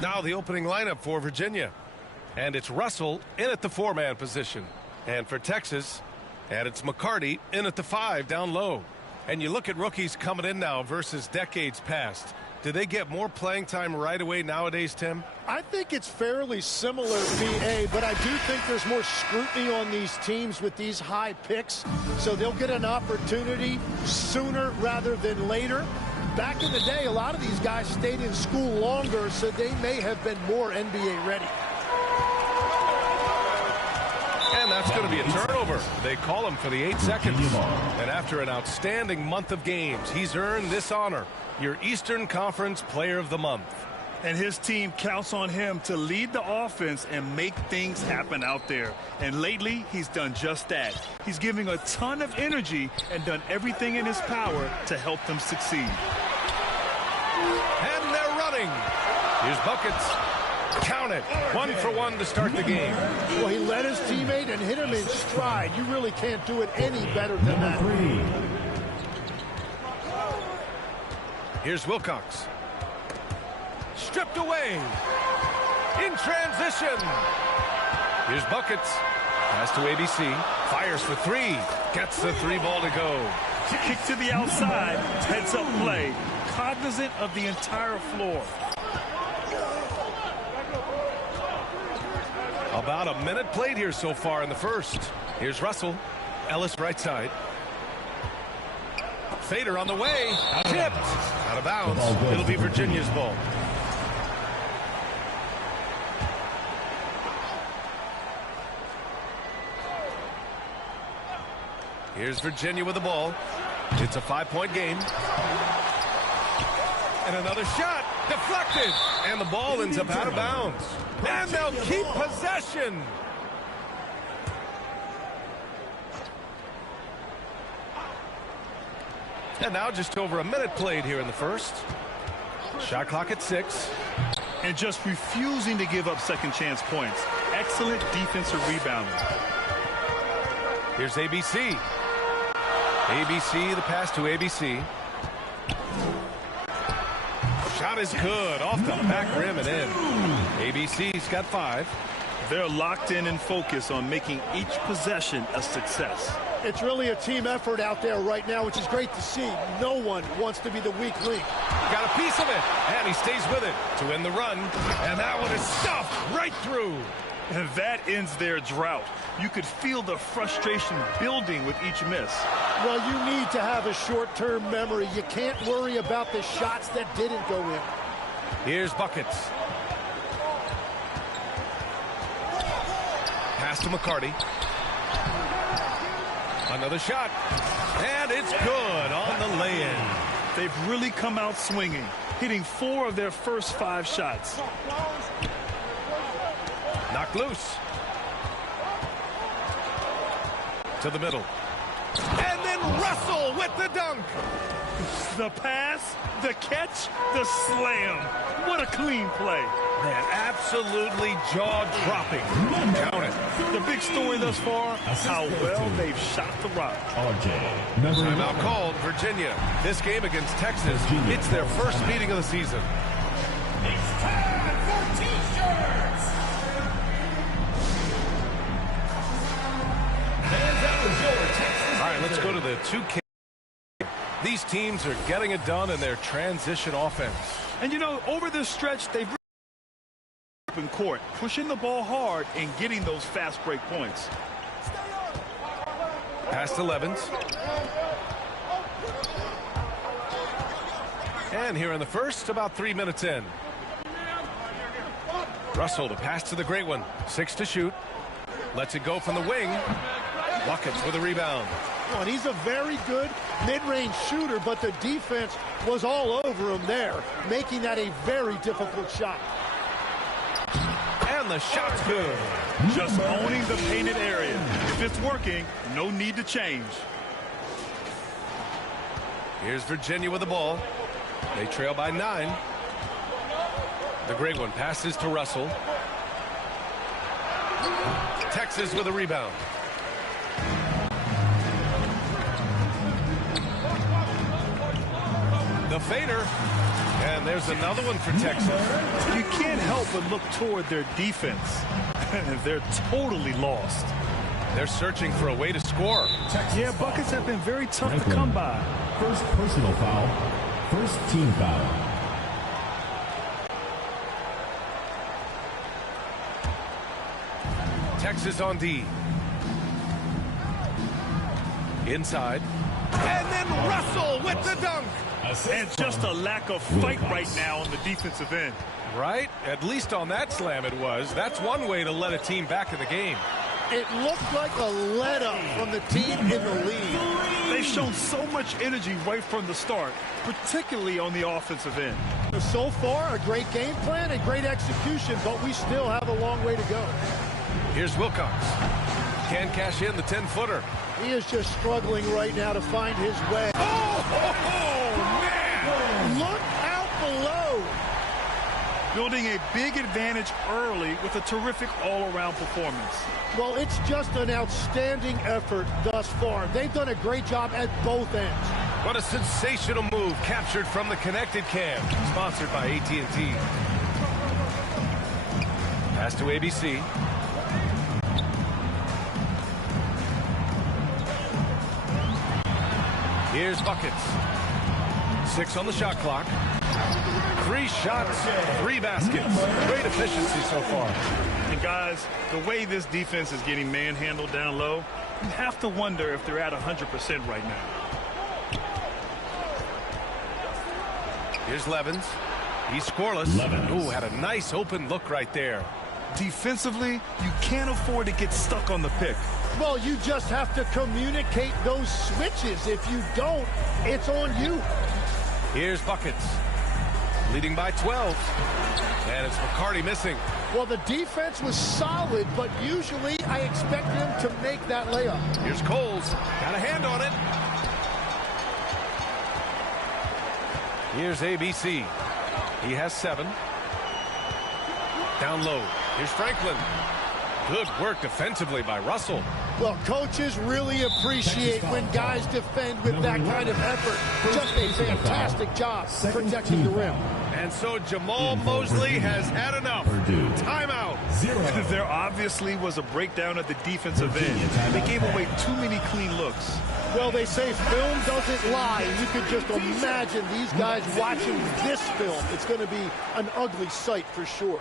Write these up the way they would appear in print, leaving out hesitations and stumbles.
Now the opening lineup for Virginia. And it's Russell in at the 4-man position. And for Texas, and it's McCarty in at the 5 down low. And you look at rookies coming in now versus decades past. Do they get more playing time right away nowadays, Tim? I think it's fairly similar, B.A., but I do think there's more scrutiny on these teams with these high picks, so they'll get an opportunity sooner rather than later. Back in the day, a lot of these guys stayed in school longer, so they may have been more NBA ready. And that's going to be a turnover. They call him for the 8 seconds. And after an outstanding month of games, he's earned this honor, your Eastern Conference Player of the Month. And his team counts on him to lead the offense and make things happen out there. And lately, he's done just that. He's giving a ton of energy and done everything in his power to help them succeed. And they're running. Here's buckets. Count it. 1 for 1 to start the game. Well, he led his teammate and hit him in stride. You really can't do it any better than that. Here's Wilcox. Stripped away. In transition. Here's Buckets. Pass to ABC. Fires for 3. Gets the 3 ball to go. Kick to the outside. Heads up play. Cognizant of the entire floor. About a minute played here so far in the first. Here's Russell. Ellis right side. Fader on the way. Tipped. Out of bounds. It'll be Virginia's ball. Here's Virginia with the ball. It's a 5-point game. And another shot. Deflected. And the ball ends up out of bounds. And they'll keep possession. And now just over a minute played here in the first. Shot clock at 6. And just refusing to give up second chance points. Excellent defensive rebounding. Here's ABC. ABC, the pass to ABC. Shot is good. Off the back rim and in. ABC's got 5. They're locked in and focused on making each possession a success. It's really a team effort out there right now, which is great to see. No one wants to be the weak link. Got a piece of it, and he stays with it to win the run. And that one is stuffed right through. And that ends their drought. You could feel the frustration building with each miss. Well, you need to have a short-term memory. You can't worry about the shots that didn't go in. Here's Buckets. Pass to McCarty. Another shot. And it's good on the lay-in. They've really come out swinging, hitting 4 of their first 5 shots. Knocked loose. To the middle. And then Russell with the dunk. The pass, the catch, the slam. What a clean play. Man, absolutely jaw-dropping. Count it. The big story thus far, how well they've shot the rock. Timeout called, Virginia. This game against Texas, it's their first meeting of the season. It's time for T-shirts. All right, let's go to the 2K. These teams are getting it done in their transition offense. And you know, over this stretch, they've in court, pushing the ball hard and getting those fast break points. Pass to Levens. And here in the first, about 3 minutes in. Russell, the pass to the great one. 6 to shoot. Lets it go from the wing. Buckets with a rebound. Well, and he's a very good mid-range shooter, but the defense was all over him there, making that a very difficult shot. And the shot's good. Just owning the painted area. If it's working, no need to change. Here's Virginia with the ball. They trail by 9. The great one passes to Russell. Texas with a rebound. The fader. And there's another one for Texas. You can't help help but look toward their defense. They're totally lost. They're searching for a way to score. Yeah, buckets have been very tough to come by. First personal foul. First team foul. Texas on D. Inside. And then Russell with the dunk. And just a lack of fight right now on the defensive end. Right? At least on that slam it was. That's one way to let a team back in the game. It looked like a let-up from the team in the lead. They've shown so much energy right from the start, particularly on the offensive end. So far, a great game plan and great execution, but we still have a long way to go. Here's Wilcox. Can cash in the 10-footer. He is just struggling right now to find his way. Oh, man! Look out below. Building a big advantage early with a terrific all-around performance. Well, it's just an outstanding effort thus far. They've done a great job at both ends. What a sensational move captured from the connected cam. Sponsored by AT&T. Pass to ABC. Here's buckets. 6 on the shot clock. 3 shots, 3 baskets. Great efficiency so far. And guys, the way this defense is getting manhandled down low, you have to wonder if they're at 100% right now. Here's Levens. He's scoreless. Ooh, had a nice open look right there. Defensively, you can't afford to get stuck on the pick. Well, you just have to communicate those switches. If you don't, it's on you. Here's buckets. Leading by 12. And it's McCarty missing. Well, the defense was solid, but usually I expect them to make that layup. Here's Coles. Got a hand on it. Here's ABC. He has 7. Down low. Here's Franklin. Good work defensively by Russell. Well, coaches really appreciate when guys defend with that kind of effort. Just a fantastic job protecting the rim. And so Jamal Mosley has had enough. Timeout. There obviously was a breakdown at the defensive end. They gave away too many clean looks. Well, they say film doesn't lie. You can just imagine these guys watching this film. It's going to be an ugly sight for sure.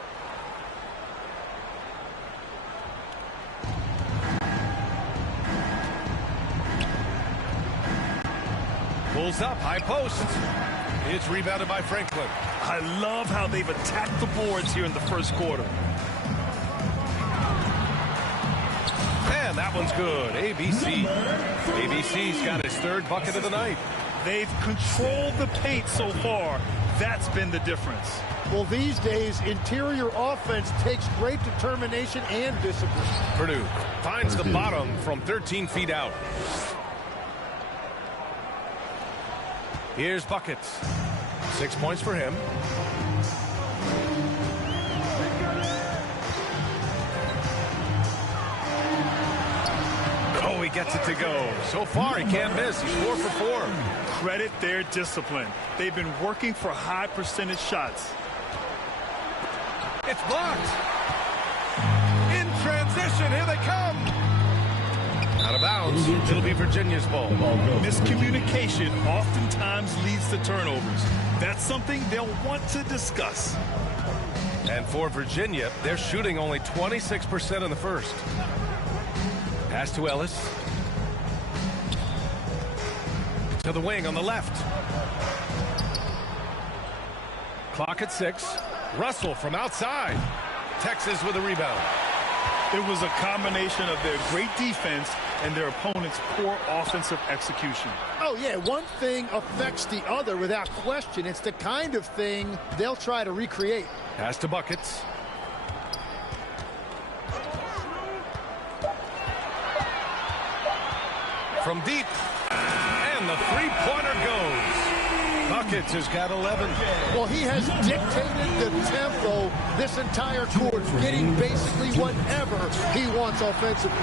Pulls up, high post. It's rebounded by Franklin. I love how they've attacked the boards here in the first quarter. And that one's good. ABC. ABC's got his 3rd bucket of the night. They've controlled the paint so far. That's been the difference. Well, these days, interior offense takes great determination and discipline. Purdue finds the bottom from 13 feet out. Here's buckets. 6 points for him. Oh, he gets it to go. So far, he can't miss. He's 4 for 4. Credit their discipline. They've been working for high percentage shots. It's blocked. In transition, here they come. Out of bounds. It'll be Virginia's ball. Miscommunication oftentimes leads to turnovers. That's something they'll want to discuss. And for Virginia, they're shooting only 26% in the first. Pass to Ellis. To the wing on the left. Clock at 6. Russell from outside. Texas with a rebound. It was a combination of their great defense and their opponent's poor offensive execution. Oh, yeah, one thing affects the other without question. It's the kind of thing they'll try to recreate. Pass to buckets. From deep. And the 3-pointer goes. Buckets has got 11. Well, he has dictated the tempo this entire quarter, getting basically whatever he wants offensively.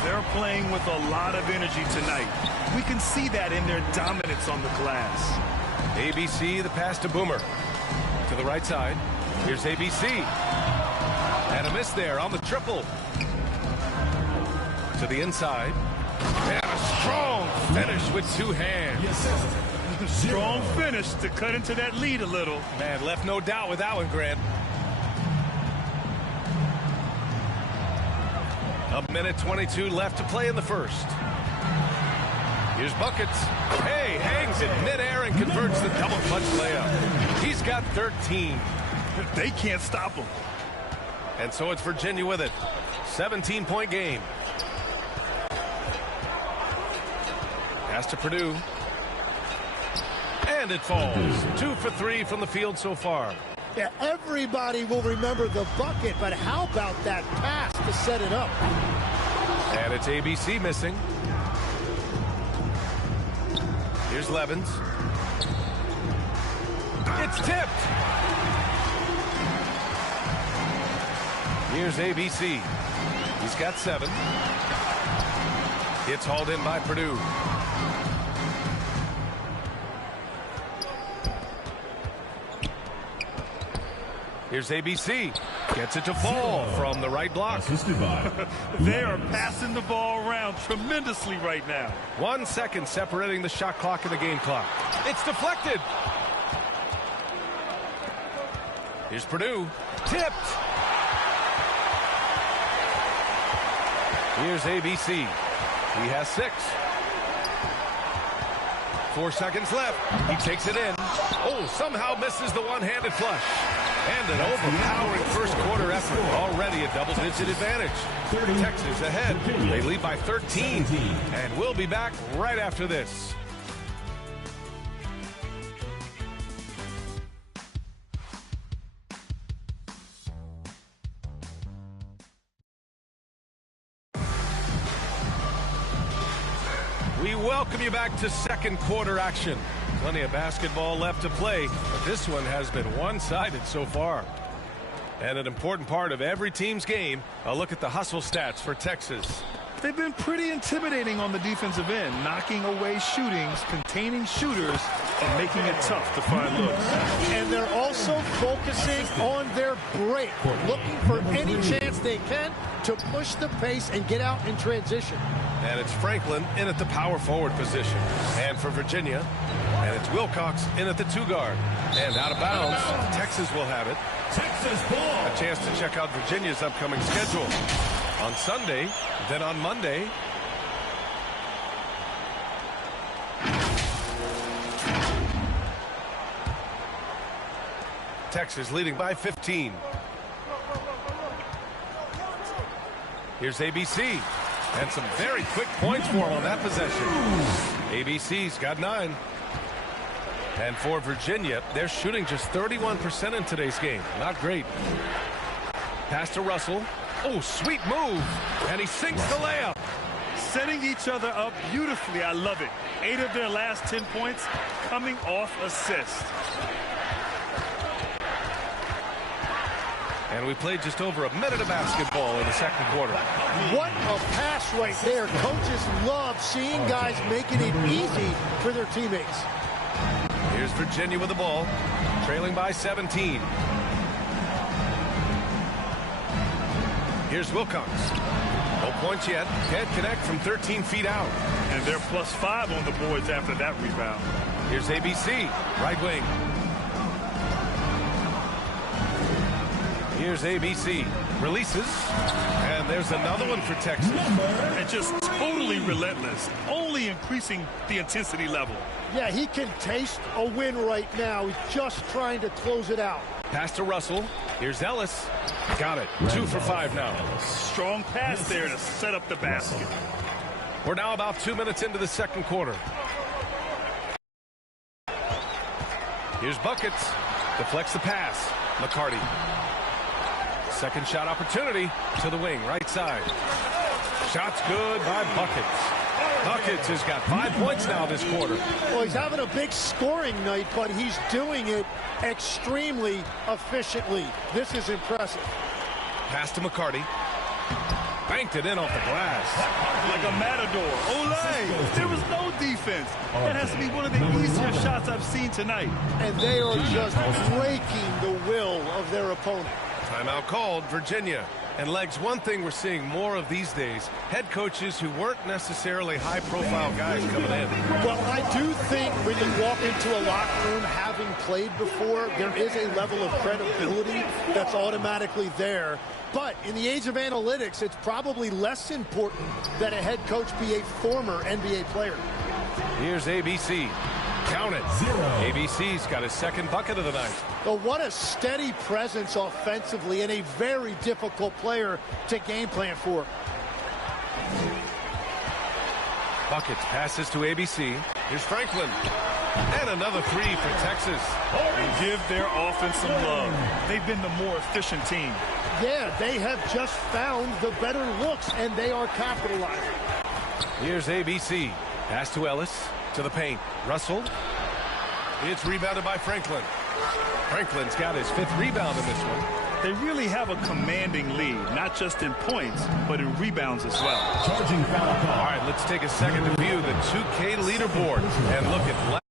They're playing with a lot of energy tonight. We can see that in their dominance on the glass. ABC, the pass to Boomer. To the right side. Here's ABC. And a miss there on the triple. To the inside. And a strong finish with two hands. Strong finish to cut into that lead a little. Man, left no doubt with that one, Grant. A minute 22 left to play in the first. Here's Buckets. Hey, hangs it midair and converts the double clutch layup. He's got 13. They can't stop him. And so it's Virginia with it. 17-point game. Pass to Purdue. And it falls. 2 for 3 from the field so far. Yeah, everybody will remember the bucket, but how about that pass to set it up? And it's ABC missing. Here's Levens. It's tipped. Here's ABC. He's got 7. It's hauled in by Purdue. Here's ABC. Gets it to fall from the right block. Assisted by. They are passing the ball around tremendously right now. 1 second separating the shot clock and the game clock. It's deflected. Here's Purdue. Tipped. Here's ABC. He has 6. 4 seconds left. He takes it in. Oh, somehow misses the one-handed flush. And an overpowering first quarter effort. Already a double-digit advantage. Texas ahead. They lead by 13. And we'll be back right after this. We welcome you back to second quarter action. Plenty of basketball left to play, but this one has been one-sided so far. And an important part of every team's game, a look at the hustle stats for Texas. They've been pretty intimidating on the defensive end, knocking away shootings, containing shooters, and making it tough to find looks. And they're also focusing on their break, looking for any chance they can to push the pace and get out in transition. And it's Franklin in at the power forward position. And for Virginia, and it's Wilcox in at the 2 guard. And out of bounds, Texas will have it. Texas ball. A chance to check out Virginia's upcoming schedule. On Sunday, then on Monday. Texas leading by 15. Here's ABC. And some very quick points for him on that possession. ABC's got 9. And for Virginia, they're shooting just 31% in today's game. Not great. Pass to Russell. Oh, sweet move. And he sinks the layup. Setting each other up beautifully. I love it. 8 of their last 10 points coming off assists. And we played just over a minute of basketball in the second quarter. What a pass right there. Coaches love seeing guys making it easy for their teammates. Here's Virginia with the ball, trailing by 17. Here's Wilcox. No points yet. Can't connect from 13 feet out. And they're +5 on the boards after that rebound. Here's ABC, right wing. Here's ABC. Releases. And there's another one for Texas. And just totally relentless. Only increasing the intensity level. Yeah, he can taste a win right now. He's just trying to close it out. Pass to Russell. Here's Ellis. Got it. 2 for 5 now. Strong pass there to set up the basket. We're now about 2 minutes into the second quarter. Here's Buckets. Deflects the pass. McCarty. Second shot opportunity to the wing, right side. Shot's good by Buckets. Buckets has got 5 points now this quarter. Well, he's having a big scoring night, but he's doing it extremely efficiently. This is impressive. Pass to McCarty. Banked it in off the glass. Like a matador. Olay! There was no defense. That has to be one of the easier shots I've seen tonight. And they are just breaking the will of their opponent. Timeout called, Virginia. And Legs, one thing we're seeing more of these days, head coaches who weren't necessarily high-profile guys coming in. Well, I do think when you walk into a locker room having played before, there is a level of credibility that's automatically there. But in the age of analytics, it's probably less important that a head coach be a former NBA player. Here's ABC. Count it. 0. ABC's got his second bucket of the night. But what a steady presence offensively and a very difficult player to game plan for. Buckets passes to ABC. Here's Franklin. And another three for Texas. Give their offense some love. They've been the more efficient team. Yeah, they have just found the better looks, and they are capitalizing. Here's ABC. Pass to Ellis. To the paint. Russell. It's rebounded by Franklin. Franklin's got his 5th rebound in this one. They really have a commanding lead, not just in points, but in rebounds as well. Charging foul call. All right, let's take a second to view the 2K leaderboard and look at